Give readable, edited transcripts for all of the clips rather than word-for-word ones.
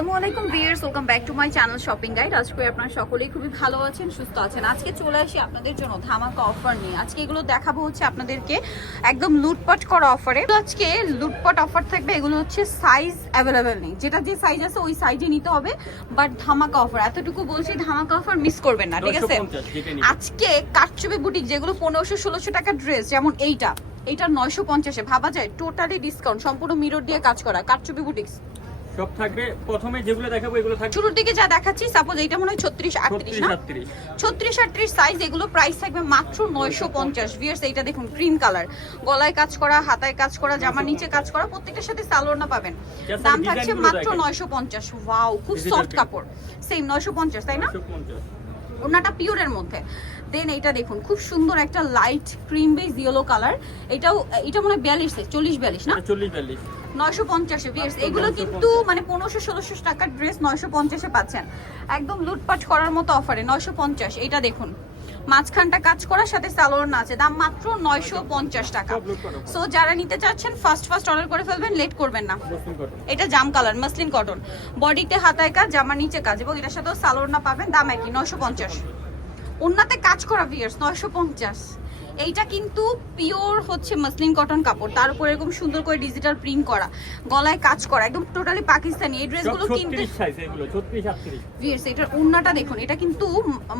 আসসালামু আলাইকুম viewers, welcome back to my channel shopping guide. আজকে আপনারা সকলেই খুবই ভালো আছেন, সুস্থ আছেন। আজকে চলে আসি আপনাদের জন্য ধামাকা অফার নিয়ে। আজকে এগুলো দেখাবো হচ্ছে আপনাদেরকে একদম লুটপাট করা অফারে। আজকে লুটপাট অফার থাকবে। এগুলো হচ্ছে সাইজ অ্যাভেলেবেল নেই, যেটা যে সাইজ আছে ওই সাইজে নিতে হবে, বাট ধামাকা অফার। এতটুকু বলছি, ধামাকা অফার মিস করবেন না, ঠিক আছে? আজকে কারচুপি বুটিক যেগুলো 1500-1600 টাকার ড্রেস, যেমন এইটা 950-এ, ভাবা যায় টোটালি ডিসকাউন্ট, সম্পূর্ণ মিরর দিয়ে কাজ করা কারচুপি বুটিক্স। সব থাকবে। প্রথমে যেগুলো দেখাবো এগুলো থাকবে শুরুর দিকে যা দেখাচ্ছি, সাপোজ এইটা মনে হয় 36-38 না, 36-38 সাইজ। এগুলো প্রাইস থাকবে মাত্র 950। ভিউয়ার্স এইটা দেখুন, ক্রিম কালার, গলায় কাজ করা, হাতায় কাজ করা, জামার নিচে কাজ করা, প্রত্যেকটার সাথে সালোয়ার পাবেন। দাম থাকছে মাত্র 950। ওয়াও, খুব সফট কাপড়, সেম 950, তাই না? ওনাটা পিওরের মধ্যে। দেন এইটা দেখুন, খুব সুন্দর একটা light cream base yellow colour. এটা মনে হয় 42 সাইজ, 40-42 না, 40-42 950-এ। ভিউয়ার্স এগুলো কিন্তু মানে 1500-1600 টাকার ড্রেস 950-এ পাচ্ছেন, একদম লুটপাট করার মতো অফারে 950। এটা দেখুন, মাঝখানটা কাজ করার সাথে সালোয়ার না আছে, দাম মাত্র 950 টাকা। সো যারা নিতে চাচ্ছেন ফার্স্ট অর্ডার করে ফেলবেন, লেট করবেন না। এটা জাম কালার মাসলিন কটন, বডিতে হাতায় কাজ, জামার নিচে কাজ, এবং এটার সাথেও সালোয়ার না পাবেন। দাম একই 950। ওন্নাতে কাজ করা ভিউয়ার্স 950। এইটা কিন্তু পিওর হচ্ছে মাসলিন কটন কাপড়, তার উপর এরকম সুন্দর করে ডিজিটাল প্রিন্ট করা, গলায় কাজ করা, একদম টোটালি পাকিস্তানি। এই ড্রেসগুলো কিন্তু 36 সাইজ, এগুলো 36-38। ভিউয়ার্স এটার ওন্নাটা দেখুন, এটা কিন্তু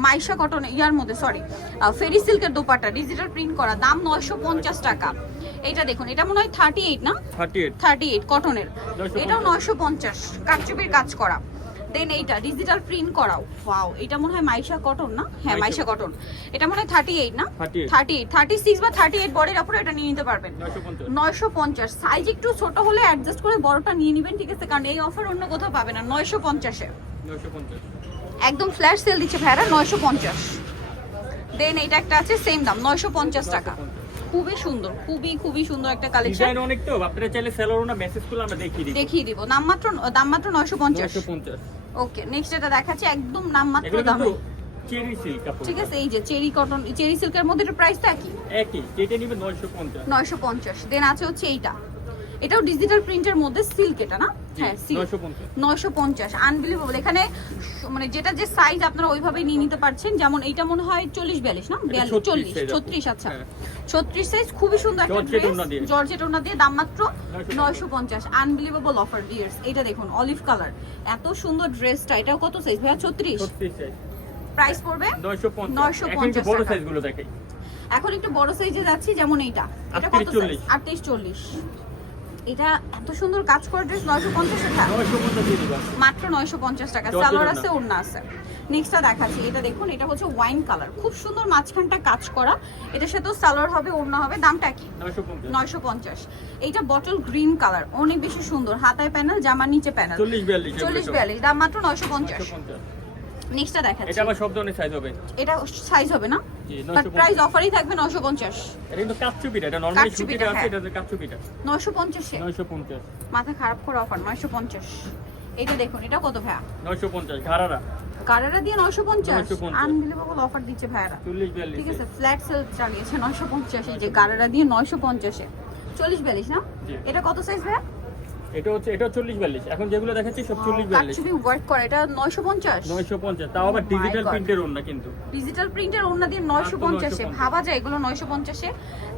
মাইশা কটন ইয়ার মধ্যে, সরি ফেরি সিল্কের দোপাট্টা, ডিজিটাল প্রিন্ট করা, দাম 950 টাকা। এটা দেখুন, এটা মনে হয় 38 না, 38 কটনের, এটাও 950, কারচুপির কাজ করা। দেন এইটা ডিজিটাল প্রিন্ট করাও, ওয়াও, এটা মনে হয় মাইশা কটন না, হ্যাঁ মাইশা কটন। এটা মনে হয় 38 না, 38, 36 বা 38 বডির উপরে এটা নিয়ে নিতে পারবেন 950। সাইজ একটু ছোট হলে অ্যাডজাস্ট করে বড়টা নিয়ে নেবেন, ঠিক আছে? কারণ এই অফার অন্য কোথাও পাবেন না। 950-এ একদম ফ্ল্যাশ সেল দিচ্ছে ভাইরা, 950। দেন এইটা একটা আছে সেম দাম 950 টাকা। খুবই সুন্দর, খুবই সুন্দর একটা কালেকশন। ডিজাইন অনেক, তো আপনারা চাইলে সেলরোনা মেসেজ করলে আমরা দেখিয়ে দিব। দাম মাত্র 950। 950। ওকে, নেক্সট এটা দেখাচ্ছি, একদম নাম মাত্র দাম, চেরি সিল্ক কাপড়, ঠিক আছে? এই যে চেরি কটন, চেরি সিল্কের মধ্যে এর প্রাইস তো একই, যেটা নিবে 950। দেন আছে হচ্ছে এইটা, এটাও ডিজিটাল প্রিন্টের মধ্যে সিল্ক, এটা না, হ্যাঁ সিল্ক, 950। আনবিলিভেবল। এখানে মানে যেটা যে সাইজ আপনারা ওইভাবে নিয়ে নিতে পারছেন। যেমন এইটা মনে হয় 40-42 না, 40-36, আচ্ছা 36 সাইজ। খুবই সুন্দর একটা ড্রেস, জর্জেট ওড়না দিয়ে, দাম মাত্র 950। Unbelievable offer viewers. এটা দেখুন অলিভ কালার, এত সুন্দর ড্রেসটা। এটাও কত সাইজ ভাইয়া? 36 সাইজ। প্রাইস পড়বে 950 বড় সাইজগুলো দেখাই। এখন একটু বড় সাইজে যাচ্ছি, যেমন এটা কত সাইজ? 38-40। এটা এত সুন্দর কাজ করা ড্রেস 950 টাকা, মাত্র 950 টাকা। সালোয়ার আছে, ওড়না আছে। নেক্সটটা দেখাচ্ছি, এটা দেখুন, এটা হচ্ছে ওয়াইন কালার, খুব সুন্দর মাঝখানটা কাজ করা, এটার সাথেও সালোয়ার হবে, ওড়না হবে। দামটা কি? 950। এইটা বটল গ্রিন কালার, অনেক বেশি সুন্দর, হাতায় প্যানেল, জামার নিচে প্যানেল, 40-42, দাম মাত্র 950। নেক্সটটা দেখাচ্ছি, এটা আবার সব ধরনের সাইজ হবে, এটা সাইজ হবে না, বাট প্রাইস অফারই থাকবে 950। এটা কিন্তু কাচচুপিটা, এটা নরমালি সুতিটা আছে, এটা কাচচুপিটা 950 এ। 950 মাথা খারাপ করে অফার 950। এটা দেখুন, এটা কত ভাইয়া? 950 গারারা দিয়ে 950। আনবিলিভেবল অফার দিচ্ছে ভাইয়ারা, 40-42, ঠিক আছে? ফ্ল্যাট সেল চালিয়েছে 950 এই যে গারারা দিয়ে 950 এ। 40-42 না, এটা কত সাইজ ভাইয়া? এটা 40-42। এখন যেগুলো দেখাচ্ছি সব 40-42। কারচুপি ওয়ার্ক করা, এটা 950। তাও আবার ডিজিটাল প্রিন্টের ওড়না, কিন্তু ডিজিটাল প্রিন্টের ওড়না দিয়ে 950 এ, ভাবা যায় এগুলো 950 এ।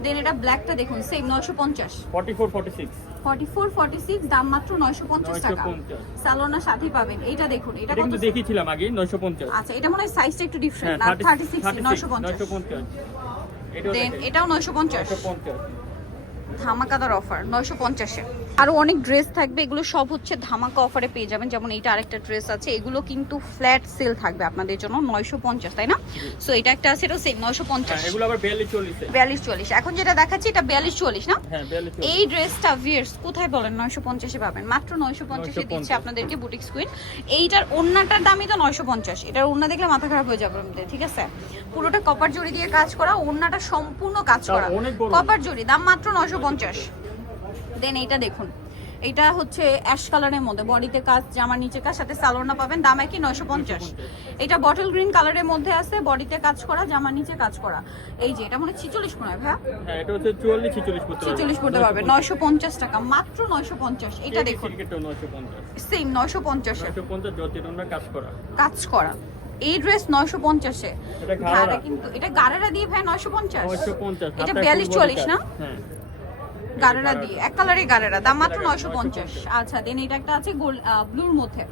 দেন এটা ব্ল্যাকটা দেখুন, সেম 950। 44-46, দাম মাত্র 950 টাকা। সালোনার সাথে পাবেন। এইটা দেখুন, এটা কিন্তু দেখিয়েছিলাম আগে 950। আচ্ছা, এটা মনে হয় সাইজটা একটু ডিফারেন্ট না, 36 950। দেন এটাও 950। ধামাকাদার অফার 950 এ। আরো অনেক ড্রেস থাকবে, এগুলো সব হচ্ছে ধামাকা অফারে পেয়ে যাবেন। যেমন এইটা আরেকটা ড্রেস আছে, এগুলো কিন্তু ফ্ল্যাট সেল থাকবে আপনাদের জন্য 950, তাই না? সো এটা একটা আছে, এটাও সেম 950। এগুলো আবার 42-40। 42-40। এখন যেটা দেখাচ্ছি এটা 42-40 না, হ্যাঁ 42। এই ড্রেসটা ভিউয়ার্স কোথায় বলেন 950 এ পাবেন, মাত্র 950 এ দিচ্ছে আপনাদেরকে বুটিক্স কুইন। এইটার ওড়নাটার দামই তো 950। এটার ওড়না দেখলে মাথা খারাপ হয়ে যাবে আমাদের, ঠিক আছে? পুরোটা কপার জড়ি দিয়ে কাজ করা, ওড়নাটা সম্পূর্ণ কাজ করা, কপার জড়ি, দাম মাত্র 950। দেন এইটা দেখুন, এটা হচ্ছে অ্যাশ কালারের মধ্যে, বডিতে কাজ, জামার নিচে কাজ, সাথে সালোয়ারটা পাবেন, দাম একই 950। এটা বটল গ্রিন কালারের মধ্যে আছে, বডিতে কাজ করা, জামার নিচে কাজ করা। এই যে এটা মনে 46 মনে হয় ভাইয়া, হ্যাঁ এটা হচ্ছে 44 46 করতে পারবে, 46 করতে পারবে 950 টাকা, মাত্র 950। এটা দেখুন এটা 950, সেম 950 এ 950 জর্জেট ওনার কাজ করা। কাজ করা এই ড্রেস 950 এ। এটা গারারা, কিন্তু এটা গারারা দিয়ে ভাই 950, 950 এটা 42 40 না, হ্যাঁ গারারা দিয়ে এক কালারে গারারা, দাম মাত্র 950। আচ্ছা দেন এটা একটা আছে গোল ব্লুর মধ্যে,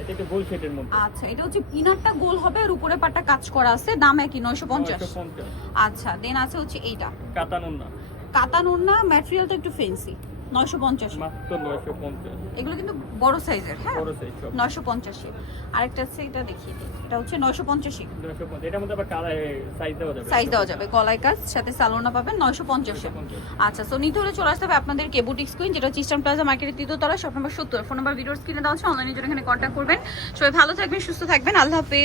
এটা একটু গোল শেডের মধ্যে। আচ্ছা এটা হচ্ছে পিনারটা গোল হবে আর উপরে পাটটা কাজ করা আছে, দাম একই 950। 950 আচ্ছা দেন আছে হচ্ছে এইটা কাতানুন না, কাতান ওড়না, ম্যাটেরিয়ালটা একটু ফেন্সি, 950। মাত্র 950, এগুলো কিন্তু বড় সাইজের, হ্যাঁ বড় সাইজ সব 950। আরেকটা আছে এটা দেখিয়ে দিই, এটা হচ্ছে 950। 950, এটার মধ্যে আবার কালার সাইজ দেওয়া যাবে, সাইজ দেওয়া যাবে, গলায় কাজ, সাথে সালোনা পাবেন 950 এ। আচ্ছা সো নিতে হলে চলে আসতে হবে আপনাদের কে বুটিক্স কুইন, যেটা হচ্ছে ইস্টার্ন প্লাজা মার্কেটের তৃতীয় তলা, শপ নম্বর 70। ফোন নাম্বার ভিডিওর স্ক্রিনে দেওয়া আছে, অনলাইনের জন্য এখানে কন্ট্যাক্ট করবেন। সবাই ভালো থাকবেন, সুস্থ থাকবেন, আল্লাহ হাফেজ।